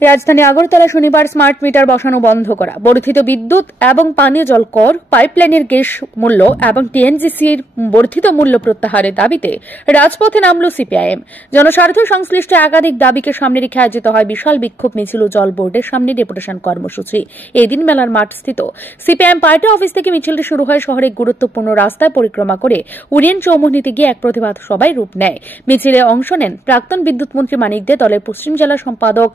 রাজধানী আগরতলা শনিবার smart meter বসানো বন্ধ করা, বর্ধিত বিদ্যুৎ এবং পানীয় জল কর, পাইপলাইনের গ্যাস মূল্য এবং টিএনজিসির বর্ধিত মূল্য প্রত্যাহারের দাবিতে রাজপথে নামল সিপিআইএম। জনস্বার্থ সংশ্লিষ্ট একাধিক দাবিকে সামনে রেখে আয়োজিত হয় বিশাল বিক্ষোভ মিছিল ও জল বোর্ডের সামনে ডেপুটেশন কর্মসূচি। এদিন মেলার মাঠ স্থিত সিপিআইএম পার্টি অফিস থেকে মিছিলটি শুরু হয় শহরের গুরুত্বপূর্ণ রাস্তায় পরিক্রমা করে উড়িয়ান চৌমুহনীতে গিয়ে এক প্রতিবাদ সভায় রূপ নেয়। মিছিলে অংশ নেন প্রাক্তন বিদ্যুৎ মন্ত্রী মানিক দে, দলের পশ্চিম জেলা সম্পাদক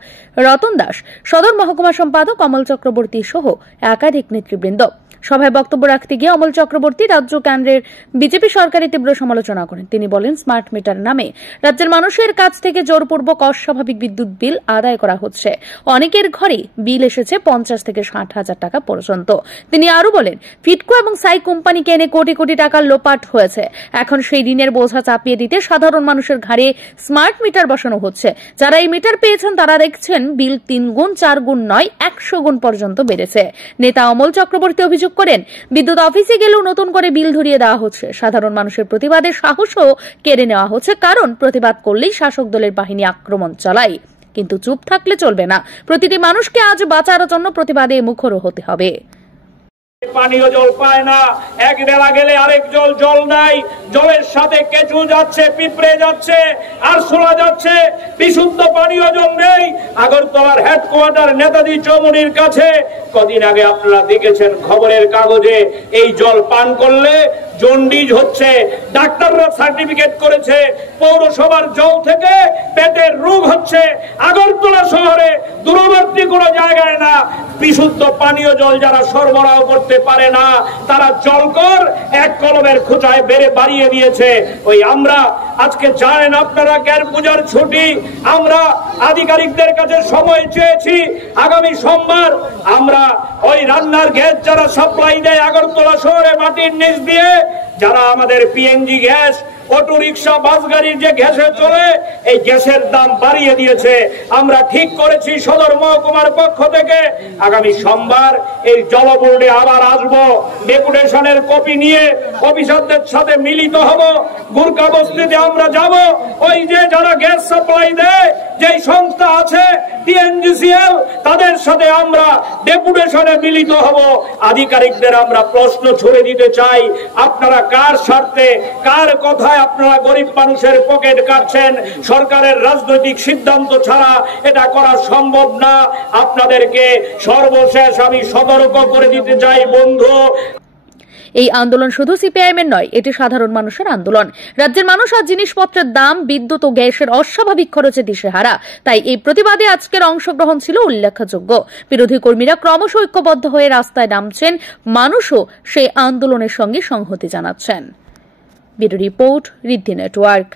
রতন দাস, সদর মহকুমা সম্পাদক অমল চক্রবর্তী সহ একাধিক নেতৃবৃন্দ। সভায় বক্তব্য রাখতে গিয়ে অমল চক্রবর্তী রাজ্য কেন্দ্রের বিজেপি সরকারের তীব্র সমালোচনা করেন। তিনি বলেন, স্মার্ট মিটার নামে রাজ্যের মানুষের কাছ থেকে জোরপূর্বক অস্বাভাবিক বিদ্যুৎ বিল আদায় করা হচ্ছে। অনেকের ঘরে বিল এসেছে 50 থেকে 60 হাজার টাকা পর্যন্ত। তিনি আরো বলেন, ফিটকো এবং সাই কোম্পানিকে এনে কোটি কোটি টাকার লোপাট হয়েছে। এখন সেই ঋণের বোঝা চাপিয়ে দিতে সাধারণ মানুষের ঘাড়ে স্মার্ট মিটার বসানো হচ্ছে। যারা এই মিটার পেয়েছেন তারা দেখছেন বিল 3 গুণ 4 গুণ নয় 100 গুণ পর্যন্ত বেড়েছে। নেতা অমল চক্রবর্তী অভিযোগ করেন, বিদ্যুৎ অফিসে গেলেও নতুন করে বিল ধরিয়ে দেওয়া হচ্ছে। সাধারণ মানুষের প্রতিবাদের সাহসও কেড়ে নেওয়া হচ্ছে, কারণ প্রতিবাদ করলেই শাসক দলের বাহিনী আক্রমণ চালায়। কিন্তু চুপ থাকলে চলবে না, প্রতিটি মানুষকে আজ বাঁচার জন্য প্রতিবাদে মুখর হতে হবে। পানীয় জল পায় না, এক বেলা গেলে আরেক জল নাই, জলের সাথে কেঁচু যাচ্ছে, পিঁপড়ে যাচ্ছে, আরশোলা যাচ্ছে, বিশুদ্ধ পানীয় জল নেই। আগরতলার হেডকোয়ার্টার নেতাজি চৌমুহনীর কাছে কদিন আগে আপনারা দেখেছেন খবরের কাগজে, এই জল পান করলে জন্ডিস হচ্ছে। ডাক্তাররা সার্টিফিকেট করেছে পৌরসভার জল থেকে পেটের রোগ হচ্ছে। আগরতলা শহরে দূরবর্তী কোনো জায়গায় না, বিশুদ্ধ পানীয় জল যারা সরবরাহ করতে পারে না তারা জলকর এক কলমের খোঁচায় বাড়িয়ে দিয়েছে। ওই আমরা আজকে জানেন আপনারা জ্ঞান পূজার ছুটি, আমরা আধিকারিকদের কাছে সময় চেয়েছি। আগামী সোমবার আমরা ওই রান্নার গ্যাস যারা সাপ্লাই দেয় আগরতলা শহরে মাটির নিচ দিয়ে, যারা আমাদের পিএনজি গ্যাস, অটো রিক্সা, বাস গাড়ির যে গ্যাসে চলে, এই গ্যাসের দাম বাড়িয়ে দিয়েছে। আমরা ঠিক করেছি সদর মহকুমার পক্ষ থেকে আগামী সোমবার এই জল বোর্ডে আবার আসবো, ডেপুটেশনের কপি নিয়ে অফিসারদের সাথে মিলিত হব। গুরকা বস্তিতে আমরা যাব, ওই যে যারা গ্যাস সাপ্লাই দেয় যেই সংস্থা আছে টিএনজিসিএল, তাদের সাথে আমরা ডেপুটেশনে মিলিত হব। আধিকারিকদের আমরা প্রশ্ন ছুড়ে দিতে চাই, আপনারা কার স্বার্থে, কার কথায় আপনারা গরিব মানুষের পকেট কাটছেন? সরকারের রাজনৈতিক সিদ্ধান্ত ছাড়া এটা করা সম্ভব না। আপনাদেরকে সর্বশেষ আমি সতর্ক করে দিতে চাই বন্ধু, এই আন্দোলন শুধু সিপিআইএম এর নয়, এটি সাধারণ মানুষের আন্দোলন। রাজ্যের মানুষ আর জিনিসপত্রের দাম, বিদ্যুৎ ও গ্যাসের অস্বাভাবিক খরচে দিশেহারা। তাই এই প্রতিবাদে আজকের অংশগ্রহণ ছিল উল্লেখযোগ্য। বিরোধী কর্মীরা ক্রমশ ঐক্যবদ্ধ হয়ে রাস্তায় নামছেন, মানুষও সেই আন্দোলনের সঙ্গে সংহতি জানাচ্ছেন। ব্যুরো রিপোর্ট, ঋদ্ধি নেটওয়ার্ক।